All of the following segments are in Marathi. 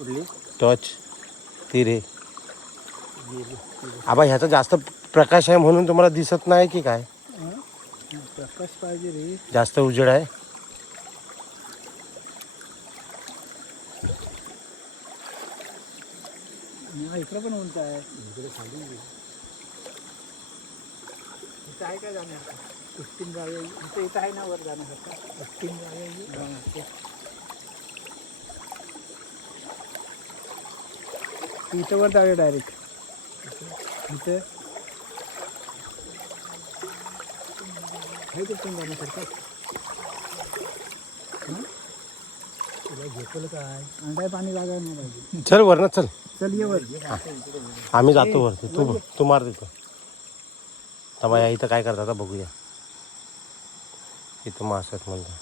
कुठली टॉर्च ती रे. गेली आबा ह्याचा जास्त प्रकाश आहे म्हणून तुम्हाला दिसत नाही की काय? प्रकाश पाहिजे रे. जास्त उजेड आहे. इकडं पण उंच आहे. इकडे खाली इथं आहे काय जाण्यासारखं? कुस्तीन जाऊया इथं इथं आहे ना वर जाण्यासारखं. कुस्तीन जाऊया इथं वर जाऊया डायरेक्ट. इथं आहे कुस्तीन जाण्यासारखं. तुला घेतलं काय अंडाय पाणी लागायला नाही पाहिजे. चल वरनं चल. चल ये वर. आम्ही जातो वरती. तू मार देतो. तर या इथं काय करतात बघूया. इथं मासे आहेत म्हणतात.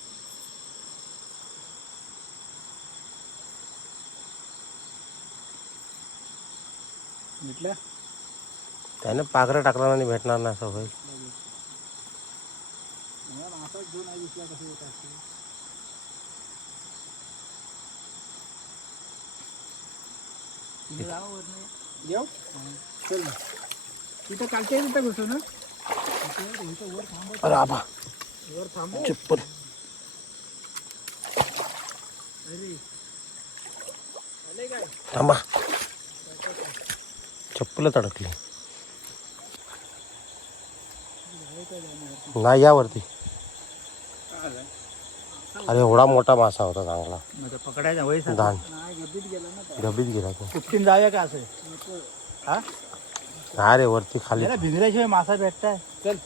म्हटलं त्याने पाखरं टाकला नाही भेटणार नाही असं होईल. मासा घेऊन नाही दिसला कसं येत असते. येऊ चल ना. तिथं कालच्या तिथं घुसू ना. वर थांबव. अरे आबा वर थांबव. चप्पल. अरे आले काय थांबा चप्पलच अडकली. नाही यावरती. अरे एवढा मोठा मासा होता चांगला. पकडायचा वय धान गब्बीत गेला ना. गबीत गेला तो. कुठून जाऊया का असं. हा हा रे वरती खाली. भिजल्याशिवाय मासा भेटताय. चल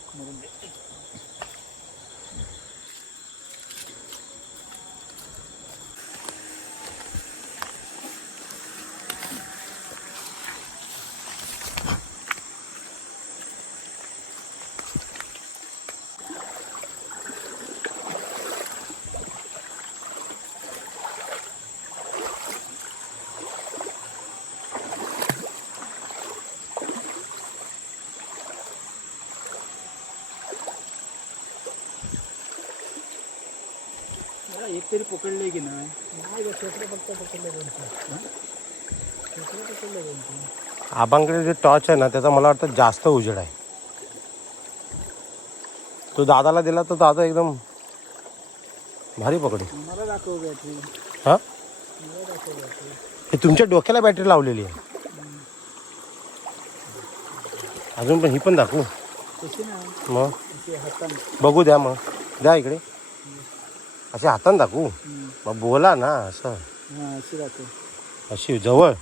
एक तरी पकडले की नाही. खेकडे फक्त पकडले आबांकडे जे टॉर्च आहे ना त्याचा मला वाटतं जास्त उजेड आहे. तो दादाला दिला तर दादा एकदम भारी पकडे. मला दाखव बॅटरी. हा मला दाखव बॅटरी. हे तुमच्या डोक्याला बॅटरी लावलेली आहे. अजून पण ही पण दाखवू तशी नाही मग. अशी हाताने. बघू द्या मग. द्या इकडे. असे हातानं दाखवू. मग बोला ना असं. हां अशी दाखव. अशी जवळ.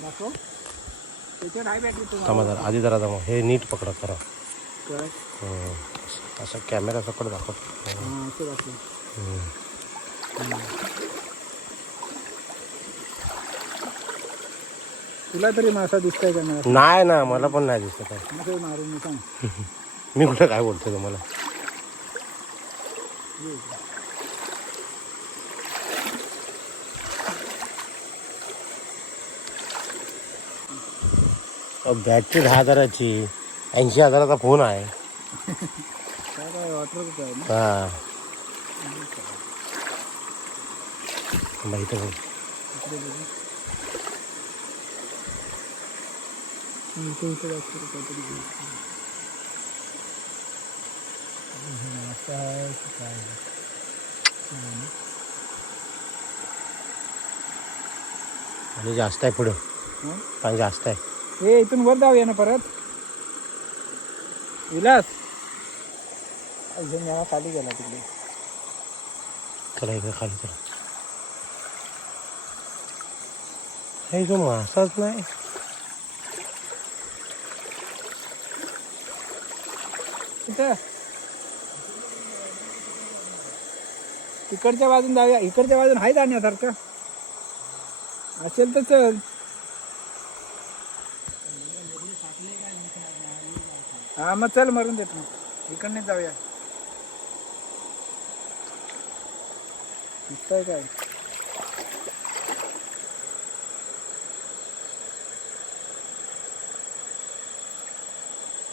दाखव. त्याच्यावर आहे बॅटरी तुम्हाला. थांबा जरा आधी जरा जमा हे नीट पकडा करा. काय असं कॅमेरा सकट दाखव. हां असं दाखव. तुला तरी मासा दिसतंय का मला. नाही ना मला पण नाही दिसत आहे. नको मारून मी सांग. मी कुठं काय बोलतोय तुम्हाला. बॅटरी 10,000ची 80,000चा फोन आहे. काय वॉटर आहे ना. हा माहिती बघ. इथे इथे दाखव काहीतरी. मासा आहे की काय. आणि जास्त आहे पुढं. पाणी जास्त आहे. हे इथून वर जाऊया ना परत. विलास अजून मला खाली गेला तिकडे. चला इकडे खाली चला. हे जो मासाच नाही. कुठं तिकडच्या बाजून जाऊया. इकडच्या बाजून आहे जाण्यासारखं असेल तर चल. हा मग चल मरून देतो. इकडने जाऊया. दिसतंय काय.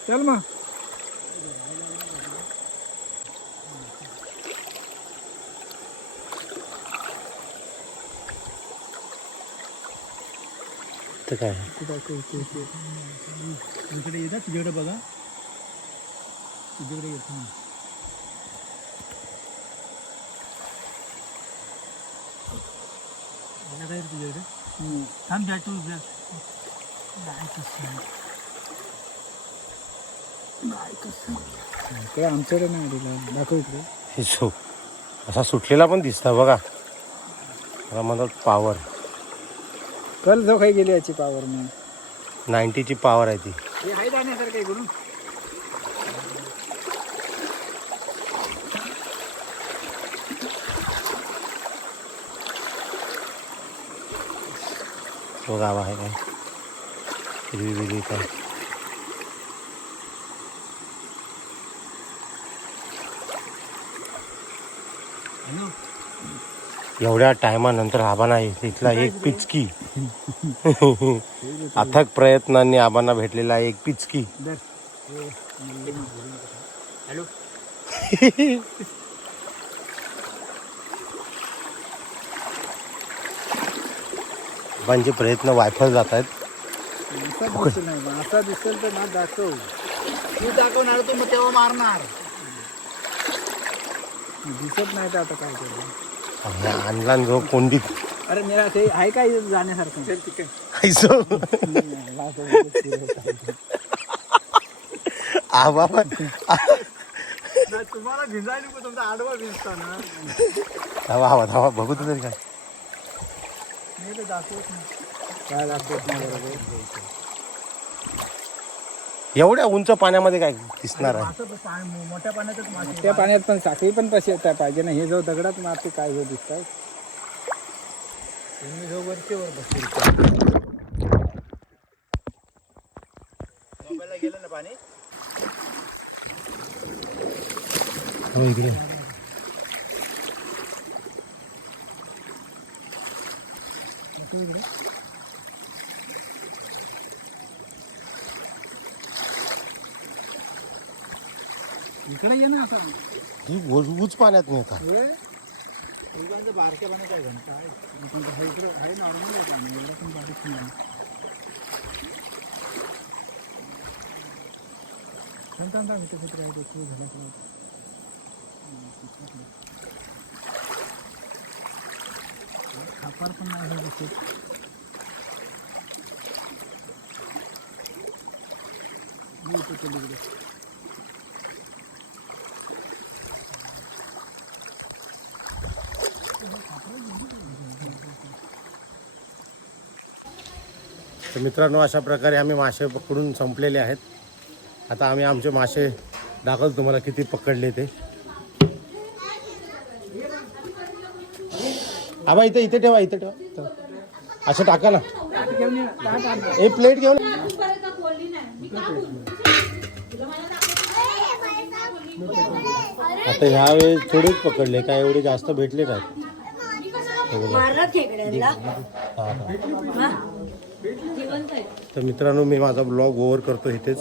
चल मग. तर काय तुमच्याकडे येतात तुझ्याकडे बघा तुझ्याकडे येत काय तुझ्याकडे थांब घ्या तू घ्या काय आमच्याकडे नाही आलेला दाखव इकडे हे सो असा सुटलेला पण दिसता बघा मला म्हणतात पॉवर कल जो काही गेली याची पावर मग 90ची पॉवर आहे ती हे आहे जाण्यासारखं इकडून तो गाव आहे काय हिरवी वेगळी काय एवढ्या टायमानंतर आबांना इथला एक पिचकी अथक प्रयत्नांनी आबांना भेटलेला एक पिचकी हॅलो आबांचे प्रयत्न वायफल जात आहेत असा दिसेल तर ना दाखव तू दाखवणार तू मग तेव्हा मारणार दिसत नाही तर आता काय करू आणला जो कोंडीत अरे मेरा ते आहे काय जाण्यासारखं चल तिकडे आबा तुम्हाला भिजायला नको तुमचा आडवा भिजता ना धावा हवा धावा बघू तरी काय मी तर दाखवत नाही काय दाखवत नाही बरोबर एवढ्या उंच पाण्यामध्ये काय दिसणार आहे मोठ्या पाण्यातच मोठ्या पाण्यात पण साखळी पण कशी येता पाहिजे ना हे जो दगडात मारते काय हे दिसतात तुम्ही जो वरचे वर बसले मोबाईलला गेलं ना पाणी हो इकडे इकडे ये ना असं ही उच पाण्यात मिळतात बारक्या पाण्यात काय घंटा आहे इकडे आहे नॉर्मल आहे पाणी एवढा पण बारीक नाही सांगता इथे कुठे आहे ते झालं खापार पण नाही दिसत तर मित्रांनो अशा प्रकारे आम्ही मासे पकडून संपलेले आहेत आता आम्ही आमचे मासे दाखवतो तुम्हाला किती पकडले ते आबा इथे इथे ठेवा इथे ठेवा असं टाका ना एक प्लेट घेऊन आता ह्या वेळेस थोडेच पकडले काय एवढे जास्त भेटले नाहीत तर मित्रांनो मी माझा ब्लॉग ओव्हर करतो इथेच